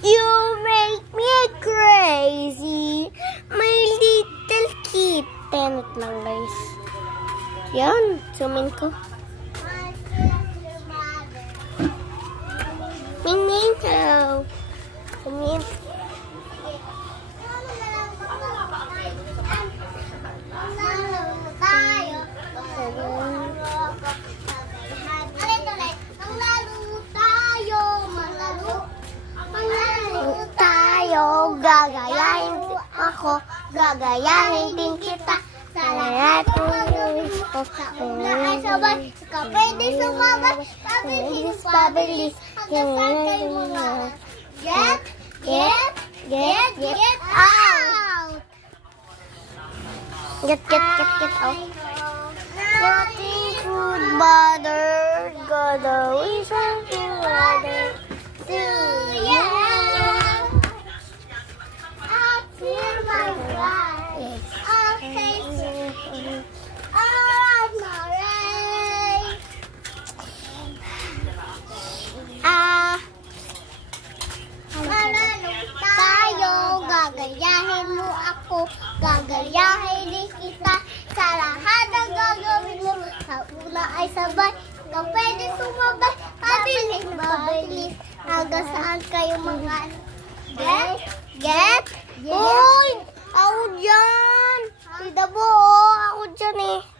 You make me crazy, my little kitten. Wait lang guys. Yan, zoom ko. Minging hello. Zoom. Gagayahin ako, gagayahin din kita. Sa lahat ng ko, sa una ay sabay, saka pwede sumabay, pabilis, hanggang saan kayo mga get out! Get out. Nothing could bother, God always something rather to you. Gagayahin mo ako, gagayahin din kita. Sa lahat ng gagawin mo, sa una ay sabay, kung pwede sumabay, pabilis, hanggang saan kayo mga get? Uy! Ako dyan! Tida po, ako dyan eh.